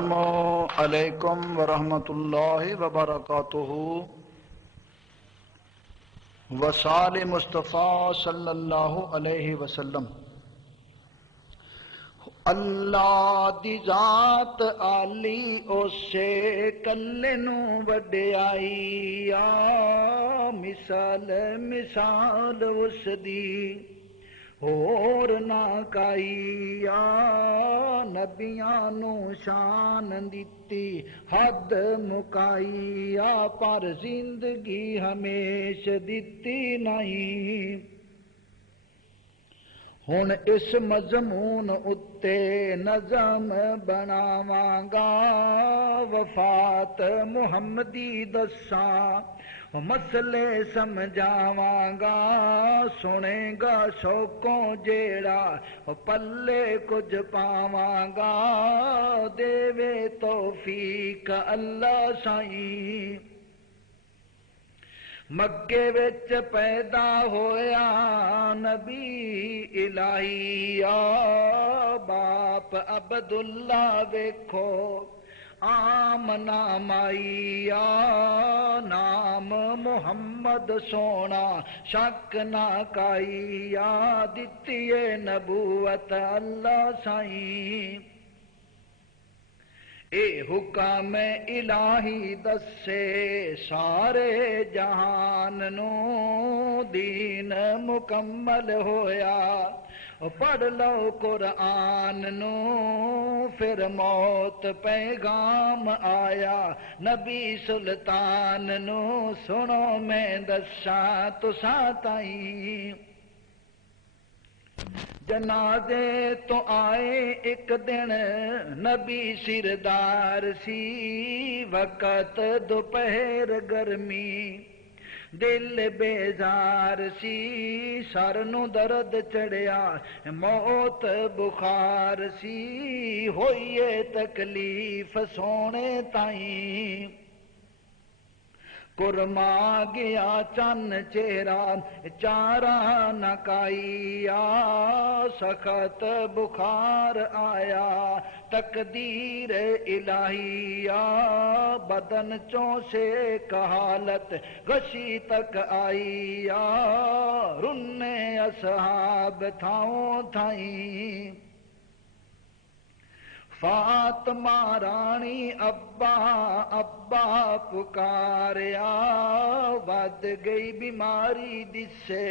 السلام علیکم ورحمۃ اللہ وبرکاتہ۔ وصال مصطفیٰ صلی اللہ علیہ وسلم۔ اللہ دی ذات عالی اسے کلے نو وڈیائی مثال مثال اس دی اور نہ کائی نبیاں نو شان دتی حد مکائی پر زندگی ہمیش دتی نہیں۔ ہن اس مضمون اتے نظم بناواں گا، وفات محمدی دساں مسئلے سمجھاواں گا، سنے گا شوقوں جیڑا پلے کچھ پاواں گا، دیوے توفیق اللہ سائیں۔ مکے وچ پیدا ہویا نبی الہی باپ عبداللہ ویکھو آمنہ مائی نام محمد سونا شک نہ کائی دتی نبوت اللہ سائیں۔ اے حکم الہی دسے سارے جہان نو، دین مکمل ہویا پڑھ لو قرآن نو، پھر موت پیغام آیا نبی سلطان نو، سنو میں دساں تساں تائیں۔ جنازے تو آئے ایک دن نبی سردار سی، وقت دوپہر گرمی دل بیزار سی، سر نو درد چڑھیا موت بخار سی، ہوئیے تکلیف سونے تائیں۔ قرما گیا چن چہرہ چارہ نہ کائی سخت بخار آیا تقدیر الہی بدن چوں سے کہالت غشی تک آئی رنے اصحاب تھاؤں تھائیں۔ فاطمہ رانی ابا ابا پکاریا، ود گئی بیماری دسے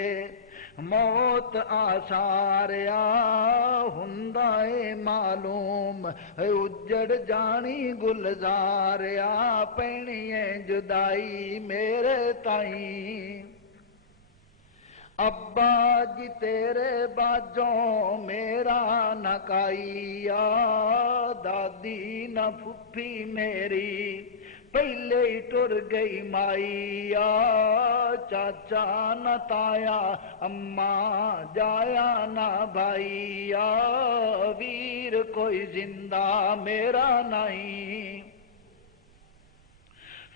موت آساریا، ہندائے معلوم اجڑ جانی گلزاریا، پینی جدائی میرے تائیں۔ ابا جی تیرے باجوں میرا نہ کائی دادی نہ پھپھی میری پہلے ہی ٹر گئی مائی چاچا نہ تایا اماں جایا نہ بھائی ویر کوئی زندہ میرا نہیں۔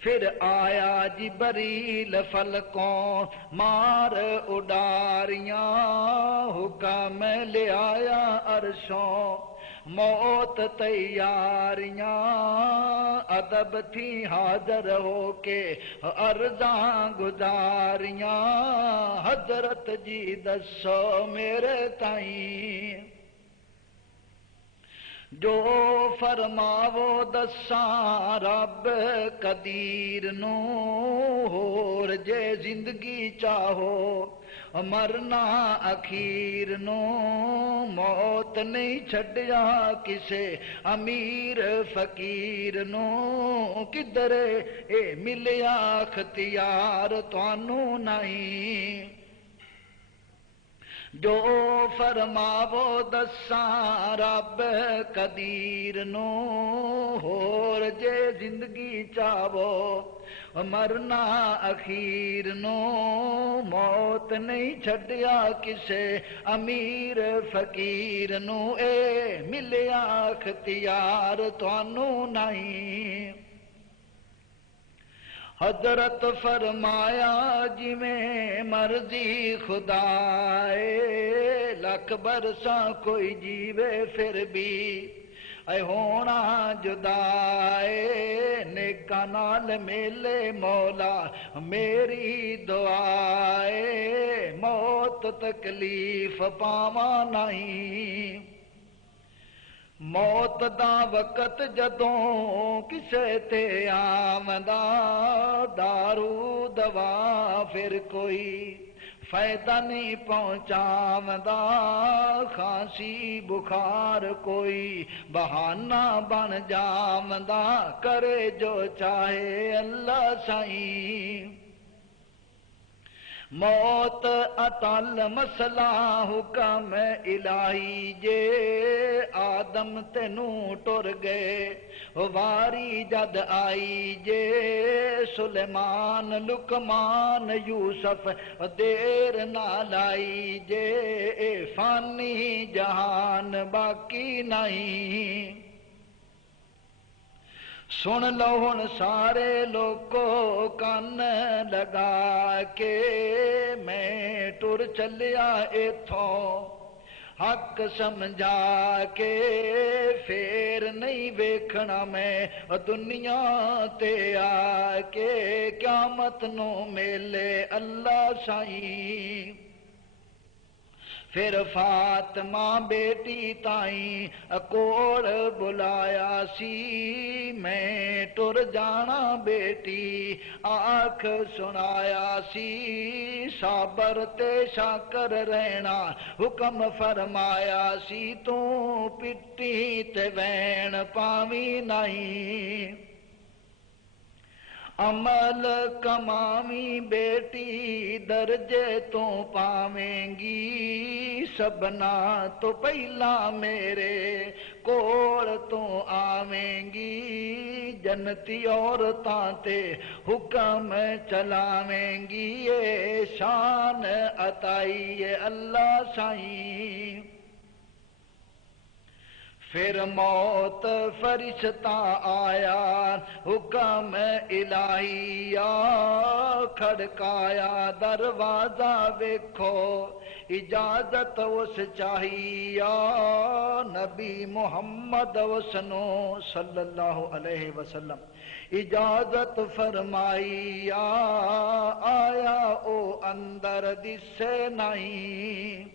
پھر آیا جبریل فلکوں مار اڈاریاں، حکم لے آیا عرشوں موت تیاریاں، ادب تھی حاضر ہو کے عرضاں گزاریاں، حضرت جی دسو میرے تائیں۔ جو فرماو دساں رب قدیر نو، ہور جے زندگی چاہو مرنا اخیر نو، موت نہیں چھڈیا کسے امیر فقیر نو، کدھر اے ملیا اختیار تانوں نہیں۔ جو فرماو دساں رب قدیر نو، ہور جے زندگی چاہو مرنا اخیر نو، موت نہیں چھڈیا کسے امیر فقیر نو، اے ملیا اختیار تانوں نہیں۔ حضرت فرمایا جویں مرضی خدائے، لکھ برساں کوئی جیوے پھر بھی اے ہونا جدائے، نیکاں نال میلے مولا میری دعائے، موت تکلیف پاواں نہیں، موت دا وقت جدوں کسے تے آمدا، دارو دوا پھر کوئی فائدہ نہیں پہنچاوندا، کھانسی بخار کوئی بہانہ بن جاوندا، کرے جو چاہے اللہ سائیں، موت اٹل مسئلہ حکم الہی جے، آدم تینوں ٹر گئے واری جد آئی جے، سلیمان لقمان یوسف دیر نہ لائی جے، اے فانی جہان باقی نہیں، سن لو ہن سارے لوگو کن لگا کے، میں ٹر چلیا ایتھوں حق سمجھا کے، پھر نہیں ویکھنا میں دنیا تے آ کے، قیامت نو میلے اللہ سائیں، پھر فاطمہ بیٹی تائیں کوڑ بلایا سی، میں ٹر جانا بیٹی آنکھ سنایا سی، صابر تے شاکر رہنا حکم فرمایا سی، تو پٹی تے وین پاویں نہیں، عمل کماویں بیٹی درجے تو پاویں گی، سبنا تو پہلا میرے کوڑ تو آویں گی، جنتی عورتاں تے حکم چلاویں گی، یہ شان عطائی اللہ سائیں، پھر موت فرشتہ آیا حکم الہی، کھڑکایا دروازہ ویکھو اجازت اس چاہیے، نبی محمد وسنو صلی اللہ علیہ وسلم اجازت فرمائی، آیا او اندر دسے نہیں،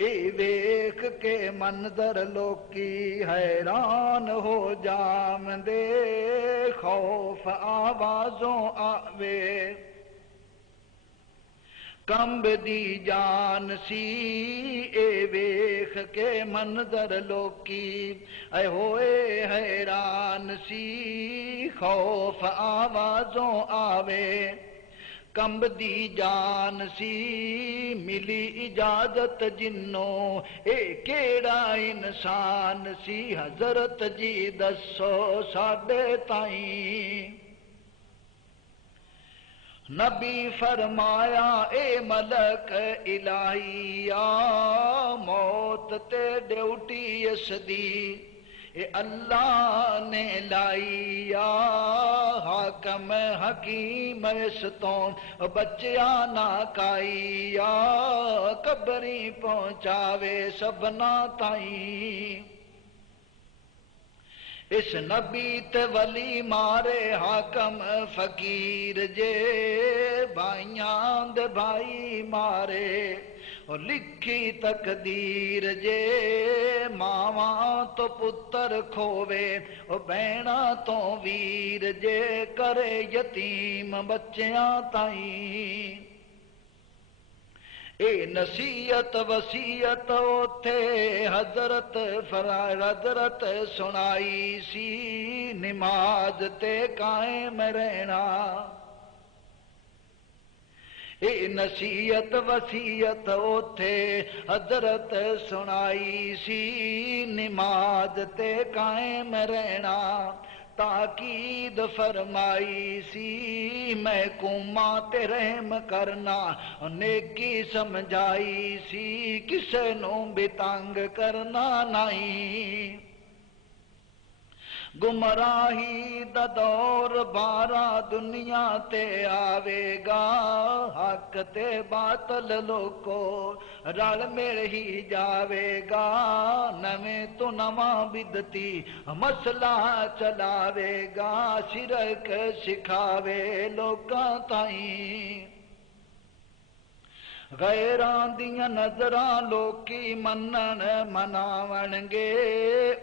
اے ویکھ کے منظر لوکی حیران ہو جام دے، خوف آوازوں آوے کمب دی جان سی، اے ویکھ کے منظر لوکی اے ہوئے حیران سی، خوف آوازوں آوے کمب دی جان سی، ملی اجازت جنوں اے کیڑا انسان سی، حضرت جی دسو ساڈے تائیں، نبی فرمایا اے ملک الہی، موت تے ڈیوٹی اس دی اے اللہ نے لائی، حاکم حکیم اس تو بچیا نہ کائی، قبری پہنچاوے سبنا تائیں، اس نبی تے ولی مارے حاکم فقیر جے، بھائیاں دے بھائی مارے لکھی تقدیر جے، ماواں تو پتر کھووے بہنا تو ویر جے، کرے یتیم بچیاں تائیں، اے نصیحت وصیت اوتھے حضرت حضرت سنائی سی، نماز تے قائم رہنا، اے نصیحت وصیت اوتھے حضرت سنائی سی، نماز تے قائم رہنا، تاکید فرمائی سی، محکوماں تے رحم کرنا نیکی سمجھائی سی، کسے نوں بھی تنگ کرنا نہیں، گمراہی دا دور بارا دنیا تے آوے گا، حق تے باطل لوکو رل مل ہی جاوے گا، نویں تو نواں بدتی مسئلہ چلاوے گا، شرک سکھاوے لوکاں تائیں، غیران دیاں نظراں لوکی منن مناون گے،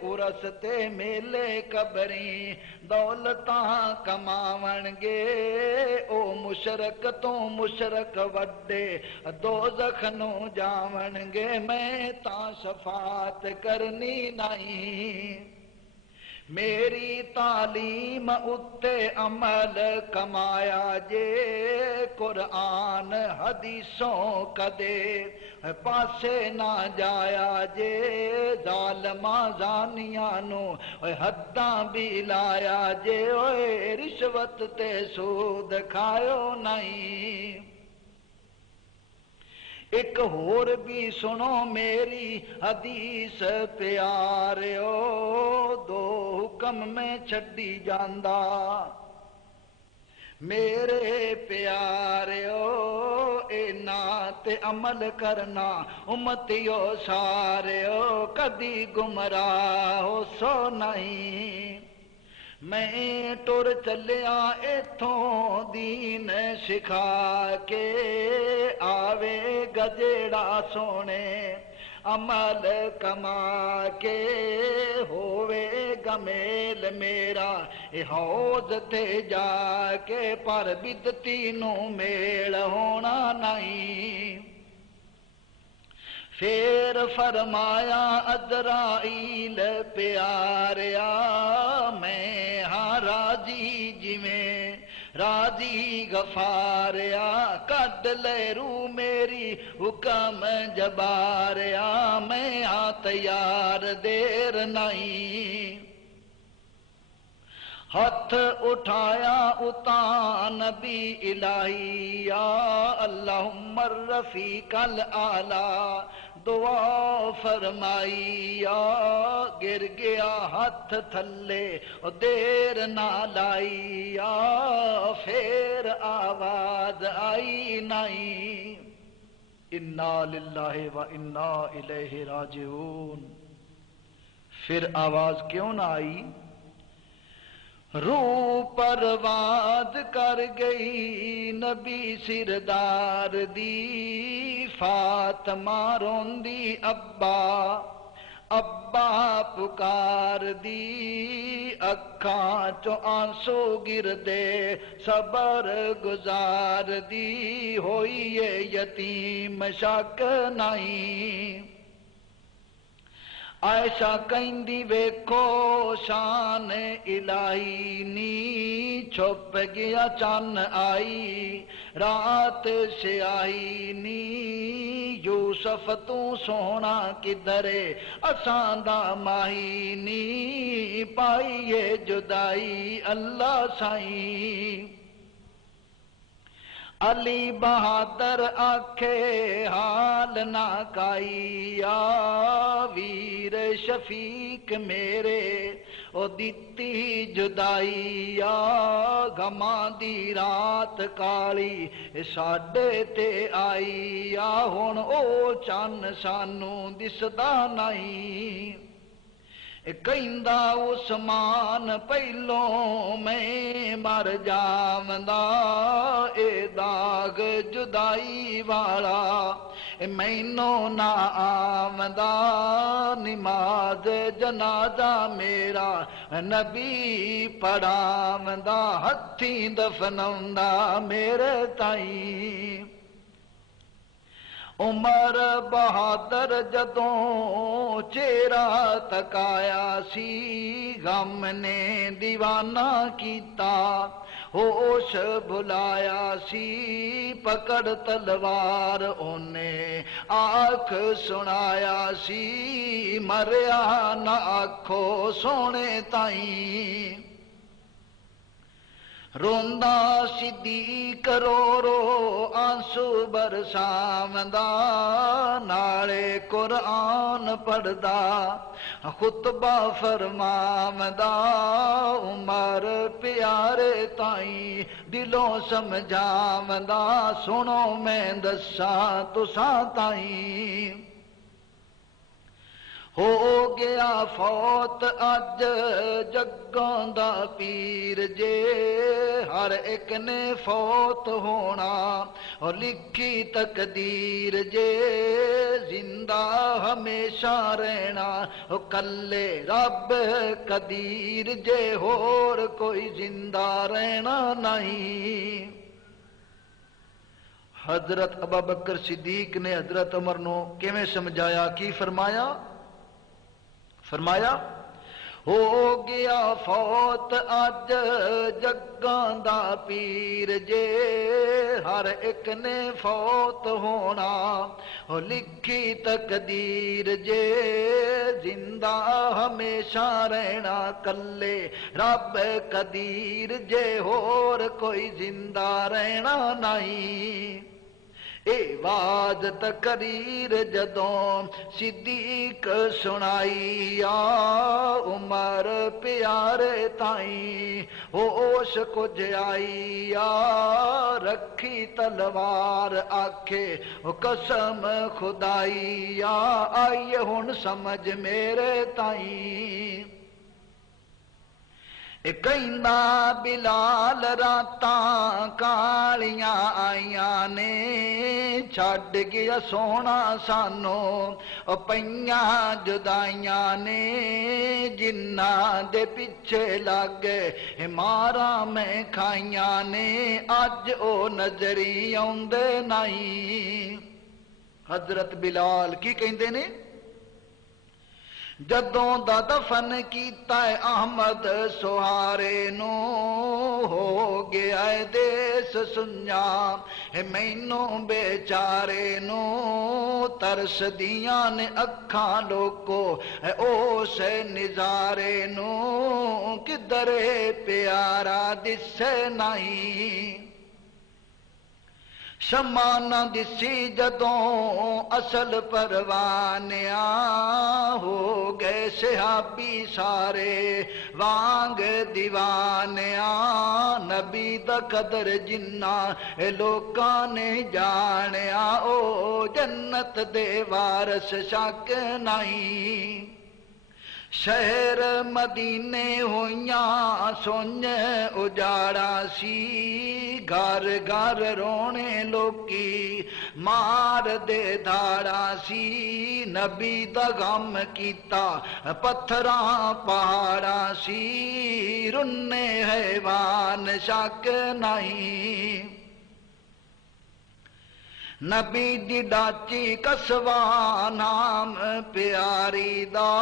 ارس تے میلے قبریں دولتاں کماون گے، او مشرک تو مشرک وڈے دوزخ نو جاون گے، میں تاں شفاعت کرنی نہیں، میری تعلیم اتے عمل کمایا جے، قرآن حدیثوں کدے پاسے نہ جایا جے، ظالماں زانیاں نو حداں بھی لایا جے، اوئے رشوت تے سود کھایو نہیں، ایک ہور بھی سنو میری حدیث پیاریو، دو حکم میں چھڈی جاندا میرے پیاریو، اے نات عمل کرنا امتیو ساریو، کدی گمراہ ہو سو نہیں، میں ٹر چلیا ایتھوں دین سکھا کے، آوے گجیڑا سونے عمل کما کے، ہووے گمیل میرا حوض تے جا کے، پر بدتی نو میل ہونا نہیں، پھر فرمایا عزرائیل پیاریا، میں ہاں راضی جویں راضی غفاریا، کڈ لے روح میری حکم جباریا، میں ہاں تیار دیر نہیں، ہاتھ اٹھایا اتا نبی الہی، یا اللہم الرفیق الاعلی دعا فرمائی، یا گر گیا ہاتھ تھلے دیر نہ لائی، یا پھر آواز آئی نہیں، انا للہ و انا الیہ راجعون، پھر آواز کیوں نہ آئی؟ روح پرواز کر گئی نبی سردار دی، فاطمہ روندی ابا ابا پکار دی، اکھاں چو آنسو گردے صبر گزار دی، ہوئیے یتیم شک نہیں، عائشہ کہندی ویکھو شان الہی نی، چھپ گیا چن آئی رات سیاہی نی، یوسف تو سونا کدھرے اساں دا ماہی نی، پائیے جدائی اللہ سائیں، علی بہادر آکھے حال نہ کائی، یا ویر شفیق میرے او دیتی جدائی، یا غماں دی رات کالی ساڈے تے آئی، یا ہن او چن سانو دسدا نہیں، کہندا عثمان پہلوں میں مر جاوندا، اے داغ جدائی والا مینوں نہ آوندا، نماز جنازہ میرا نبی پڑھاوندا، ہتھیں دفناوندا میرے تائیں، عمر بہادر جدوں چہرہ تکایا سی، غم نے دیوانہ کیتا ہوش بھلایا سی، پکڑ تلوار اونے آنکھ سنایا سی، مریا نہ آکھو سونے تائیں، روندا صدیق رو رو آنسو برساوندا نالے قرآن پڑھدا خطبہ فرماوندا عمر پیارے تائیں دلوں سمجھاوندا سنو میں دساں تساں تائیں ہو گیا فوت اج جگاں دا پیر جے ہر ایک نے فوت ہونا اور لکھی تقدیر جے زندہ ہمیشہ رہنا کلے رب قدیر جے اور کوئی زندہ رہنا نہیں۔ حضرت ابوبکر صدیق نے حضرت عمر نو کیویں سمجھایا، کی فرمایا؟ فرمایا ہو گیا فوت اج جگاں دا پیر جے ہر ایک نے فوت ہونا لکھی تقدیر جے زندہ ہمیشہ رہنا کلے رب قدیر جے اور کوئی زندہ رہنا نہیں۔ اے واز تقریر جدوں صدیق سنائی یا عمر پیارے تائیں ہوش کچھ آئی یا رکھی تلوار آکھے قسم خدائی یا آئیے ہن سمجھ میرے تائیں کہندا بلال راتاں کالیاں آئیاں نے چھڈ گیا سونا سانو پئیاں جدائیاں نے جنہاں دے پیچھے لگ ماراں میں کھائیاں نے اج او نظری آوندے نہیں۔ حضرت بلال کی کہندے نے جدوں دا دفن کیتا ہے احمد سہارے نو ہو گیا ہے دیس سنیا مینوں بیچارے نو ترس دیاں نے اکھاں لوکو اس نظارے نو کدھر پیارا دسے نہیں۔ شمع نہ دسی جدوں اصل پروانیاں ہو گئے صحابی سارے وانگ دیوانیاں نبی دا قدر جنہ لوکاں نے جانیا او جنت دے وارث شک نہیں۔ شہر مدینے ہویاں سن اجاڑا سی گھر گھر رونے لوکی مار دے دھاڑا سی نبی دا غم کیتا پتھراں پہاڑا سی رنے حیوان شک نہیں۔ نبی دی ڈاچی کسوا نام پیاری دا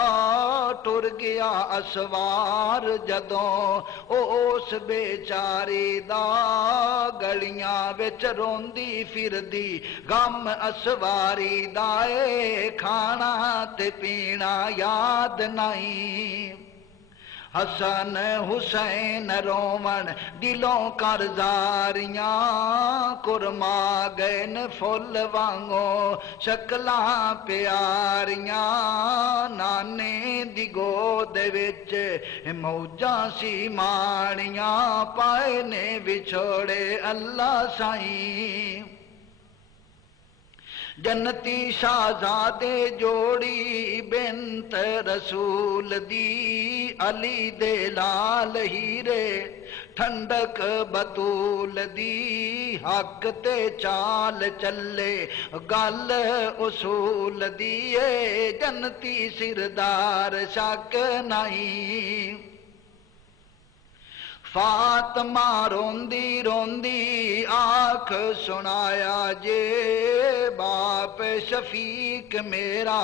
ٹر گیا اسوار جدوں اس بیچاری دا گلیاں وچ روندی پھردی غم اسواری دا کھانا تے پینا یاد نہیں۔ حسن حسین رومن دلوں کرزاریاں کرما گئن فل وانگو شکلاں پیاریاں نانے دی گود وچ موجاں سی ماڑیاں پائے نے بچھوڑے اللہ سائیں۔ جنتی شہزادے جوڑی بنت رسول دی علی دے لال ہیرے ٹھنڈک بطول دی حق تے چال چلے گل اصول دی جنتی سردار شک نہیں۔ فاطمہ روندی روندی آنکھ سنایا جے باپ شفیق میرا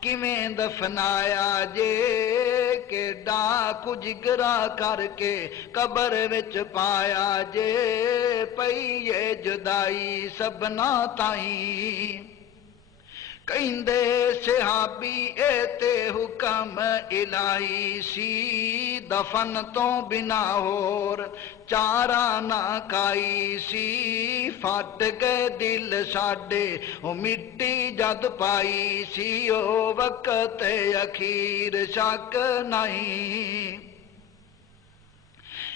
کیویں دفنایا جے کیڈا کچھ گرا کر کے قبر وچ پایا جے پئی جدائی سبنا تائیں۔ کہندے صحابی اے تے حکم الہی سی دفن تو بنا ہور چارہ نہ کائی سی پھٹ گئے دل ساڈے او مٹی جد پائی سی او وقت اخیر شک نہیں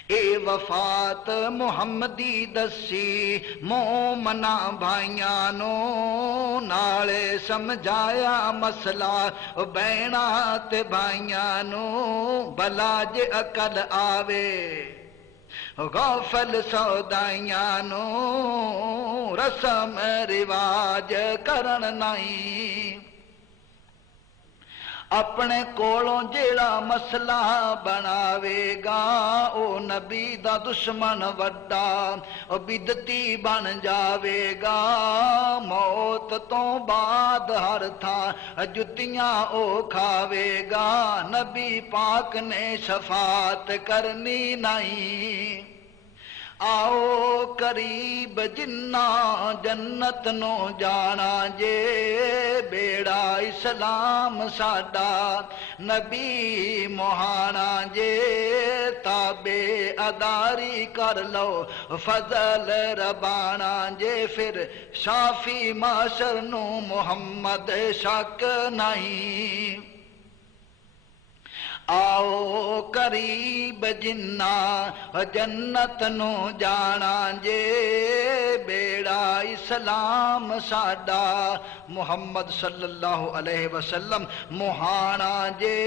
اے وفات محمدی دسی مومنا بھائیاں نو نالے سمجھایا مسئلہ بہنا تے بھائیاں نو بلا جے عقل آوے غافل سودائیاں نو رسم رواج کرن نہیں اپنے کولوں جیڑا مسئلہ بناوے گا او نبی دا دشمن وڈا او بدتی بن جاوے گا موت تو بعد ہر تھا جتیاں او کھاوے گا نبی پاک نے شفاعت کرنی نہیں آؤ قریب جنہ جنت نو جانا جے بیڑا اسلام ساڈا نبی مہانا جے تابے اداری کر لو فضل ربانا جے پھر شافی معاشر نو محمد شک نہیں آؤ قریب جنہ جنت نو جانا جے بیڑا اسلام ساڈا محمد صلی اللہ علیہ وسلم مہانا جے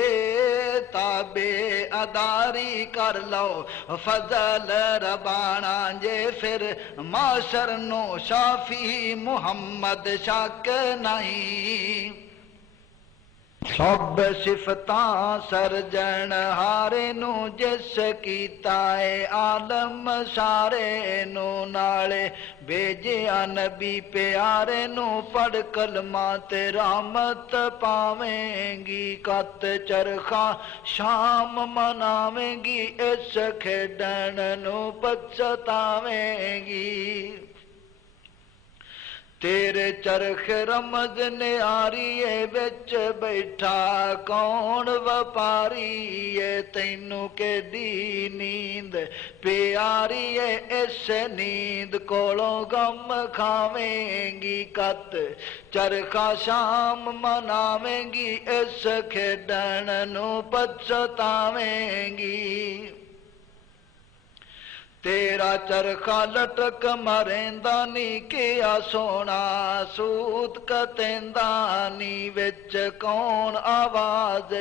تابے اداری کر لو فضل ربانا جے پھر معاشر نو شافی محمد شک نہیں سب صفتاں سرجن ہارے نو جس کیتا ہے عالم سارے نو نالے بھیجیا نبی پیارے نو پڑھ کلمہ تے رحمت پاویں گی کت چرخا شام مناویں گی اس کھیڈن نو پچھتاویں گی تیرے چرخ رمز نیاریے وچ بیٹھا کون وپاری ہے تینوں کے دی نیند پیاری ہے اس نیند کولوں غم کھاویں گی کت چرخا شام مناویں گی اس کھیڈن نو پچھتاویں گی تیرا چرخا لٹک مریندا نی کیا سونا سود کتیندا نی وچ کون آواز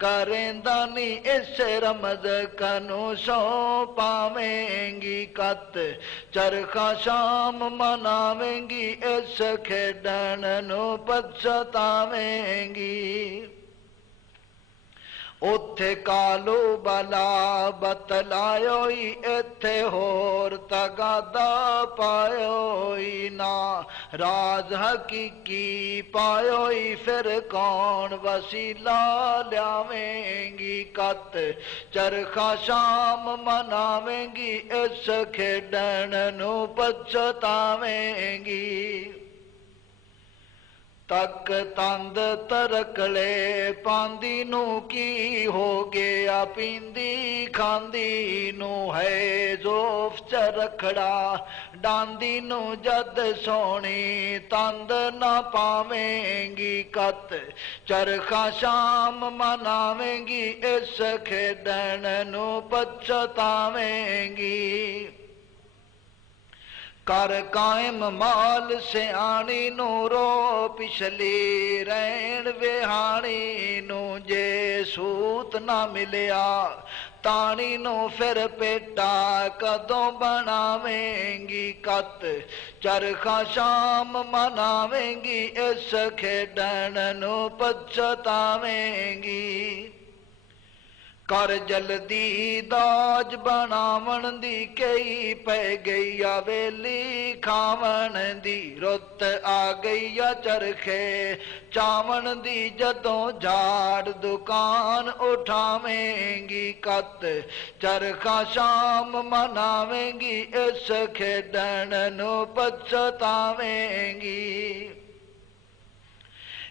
کریندا نی اس رمز کنو سو پاویں گی کت چرخا شام مناویں گی اس کھیڈن نو پچھتاویں گی اتھے کالو بلا بتلائیوئی اتھے ہور تگادا پائیوئی نا راز حقیقی پائیوئی پھر کون وسیلہ لیاویں گی کت چرخا شام مناویں گی اس کھیڈن نو پچھتاویں گی تک تند ترکلے پاندی نو کی ہو گیا پیندی کھاندی نو ہے زوف چرکھڑا ڈاندی نو جد سونی تند نہ پاویں گی کت چرخا شام مناویں گی اس کھیڈن نو پچھتاویں گی کر قائم مال سیانی نو رو پچھلی رین وہانی نو جے سوت نہ ملیا تانی نو پھر پیٹا کدوں بناویں گی کت چرخا شام مناویں گی اس کھیڈن نو پچھتاویں گی کر جلدی داج بناون دی کئی پہ گئی ویلی کھاون دی رت آ گئی چرخے چاون دی جدوں جھاڑ دکان اٹھاویں گی کت چرخا شام مناویں گی اس کھیڈن نو پچھتاویں گی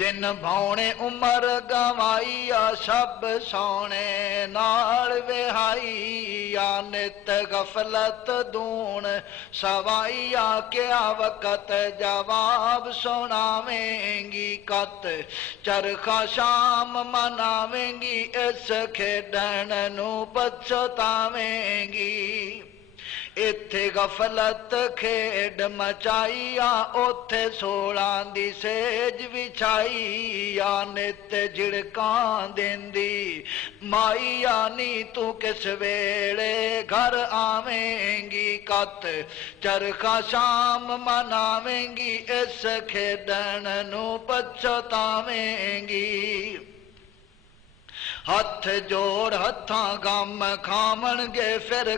دن بھاؤنے عمر گوائی سب سونے نال وہائی نت غفلت دون سوائی کیا وقت جواب سناویں گی کت چرخا شام مناویں گی اس کھیڈن نو پچھتاویں گی ایتھے غفلت کھیڈ مچائی اوتھے سوڑاں دی سیج وچھائی نت جھڑکاں دیندی مائی نی تو کس ویلے گھر آویں گی کت چرخا شام مناویں گی اس کھیڈن نو پچھتاویں گی ہتھ جوڑ ہتھاں غم کھاون گے پھر